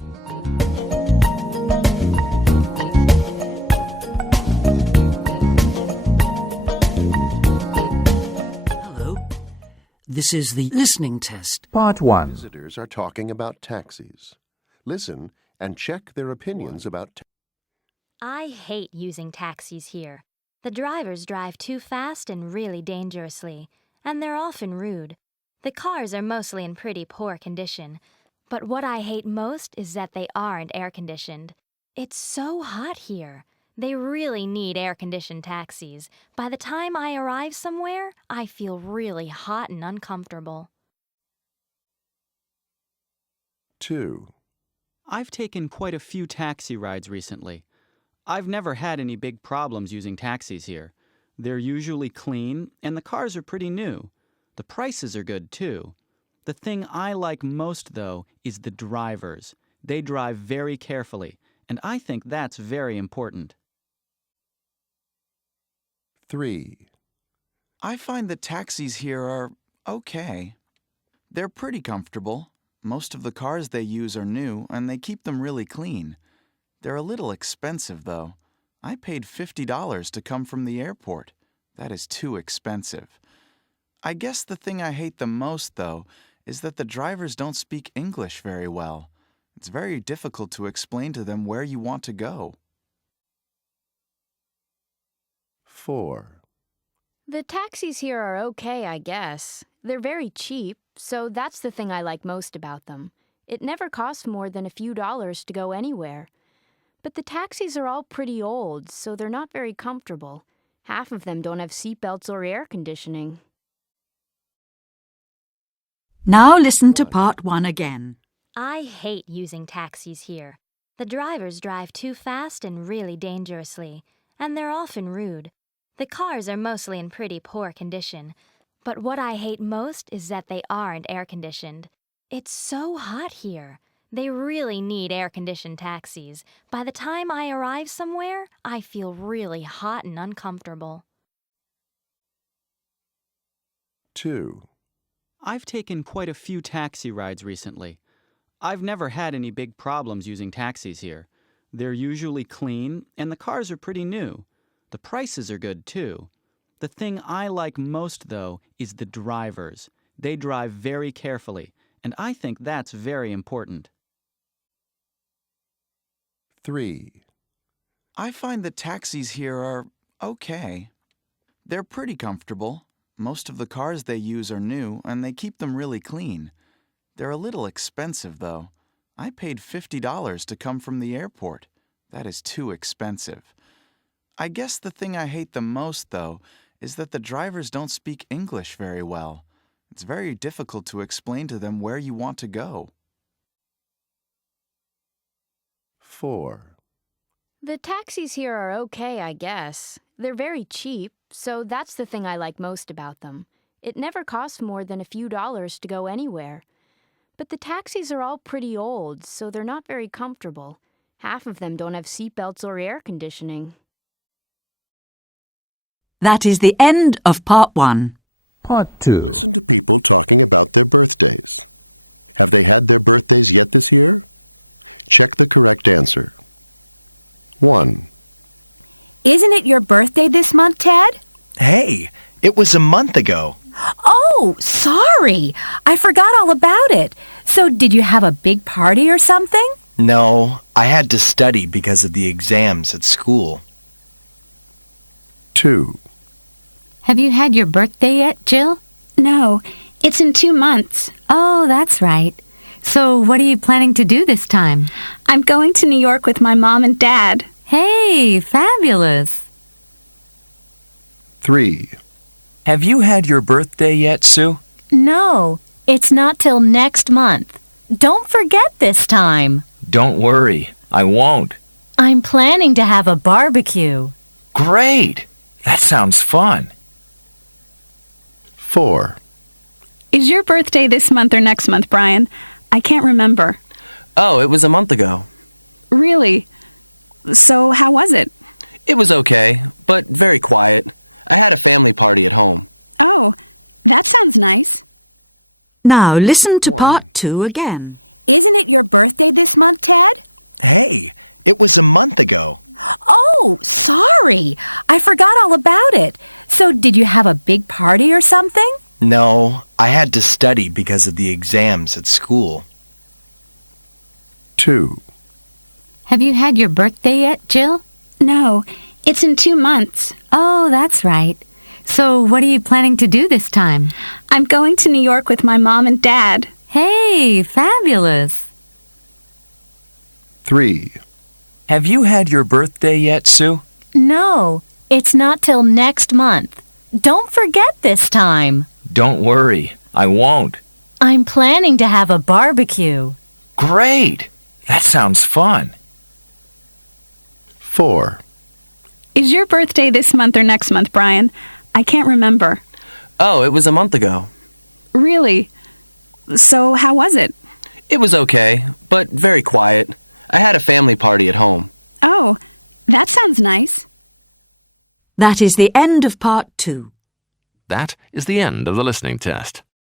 Hello. This is the listening test. Part 1. Visitors are talking about taxis. Listen and check their opinions about I hate using taxis here. The drivers drive too fast and really dangerously, and they're often rude. The cars are mostly in pretty poor condition, but what I hate most is that they aren't air-conditioned. It's so hot here. They really need air-conditioned taxis. By the time I arrive somewhere, I feel really hot and uncomfortable. 2. I've taken quite a few taxi rides recently. I've never had any big problems using taxis here. They're usually clean, and the cars are pretty new. The prices are good, too. The thing I like most, though, is the drivers. They drive very carefully, and I think that's very important. 3. I find the taxis here are okay. They're pretty comfortable. Most of the cars they use are new, and they keep them really clean. They're a little expensive, though. I paid $50 to come from the airport. That is too expensive. I guess the thing I hate the most, though, is that the drivers don't speak English very well. It's very difficult to explain to them where you want to go. 4. The taxis here are okay, I guess. They're very cheap, so that's the thing I like most about them. It never costs more than a few dollars to go anywhere. But the taxis are all pretty old, so they're not very comfortable. Half of them don't have seatbelts or air conditioning. Now listen to part 1 again. I hate using taxis here. The drivers drive too fast and really dangerously, and they're often rude. The cars are mostly in pretty poor condition, but what I hate most is that they aren't air-conditioned. It's so hot here. They really need air-conditioned taxis. By the time I arrive somewhere, I feel really hot and uncomfortable. 2. I've taken quite a few taxi rides recently. I've never had any big problems using taxis here. They're usually clean, and the cars are pretty new. The prices are good, too. The thing I like most, though, is the drivers. They drive very carefully, and I think that's very important. 3. I find the taxis here are okay. They're pretty comfortable. Most of the cars they use are new, and they keep them really clean. They're a little expensive, though. I paid $50 to come from the airport. That is too expensive. I guess the thing I hate the most, though, is that the drivers don't speak English very well. It's very difficult to explain to them where you want to go. 4. The taxis here are okay, I guess. They're very cheap, so that's the thing I like most about them. It never costs more than a few dollars to go anywhere. But the taxis are all pretty old, so they're not very comfortable. Half of them don't have seatbelts or air conditioning. That is the end of part 1. Part 2. Listen to people talking about their birthdays. Have they had their birthdays yet this year? Check the correct answer. 1. Isn't it your birthday this month, Ted? Hey, it was a month ago. Oh, sorry. I forgot all about it. So did you have a big party or something? No, I had to study because of the exams at school. 2. Have you had your birthday yet, Jill? No, it's in 2 months. Oh, that's right. So what are you planning to do this time? I'm going to New York with my mom and dad. Hey, fabulous. 3. Have you had your birthday yet, Sue? No, it's not till next month. Don't forget this time. Don't worry, I won't. I'm planning to have a barbecue. Great! That sounds fun. 4. Is your birthday this month or next month, Brian? I can't remember. Oh, it was a month ago. Really? So how was it? It was okay, but very quiet. I had a family party at home. Oh, that sounds nice. Now listen to 1. part 2 again. Isn't it your birthday this month, Ted? Hey, it was a month ago. Oh, sorry. I forgot all about it. So did you have a big party or something? No, I had to study because of the exams at school. 2. Have you had your birthday yet, Jill? No, it's in 2 months. Oh, that's right. So what are you planning to do this time? I'm going to New York with my mom and dad. Hey, fabulous. 3. Have you had your birthday yet, Sue? No, it's not till next month. Don't forget this time. Don't worry, I won't. I'm planning to have a barbecue. Great! That sounds fun. 4. Is your birthday this month or next month, Brian? I can't remember. Oh, it was a month ago. Really? So how was it? It was okay, but very quiet. I had a family party at home. Oh, that sounds nice. That is the end of part 2. That is the end of the listening test.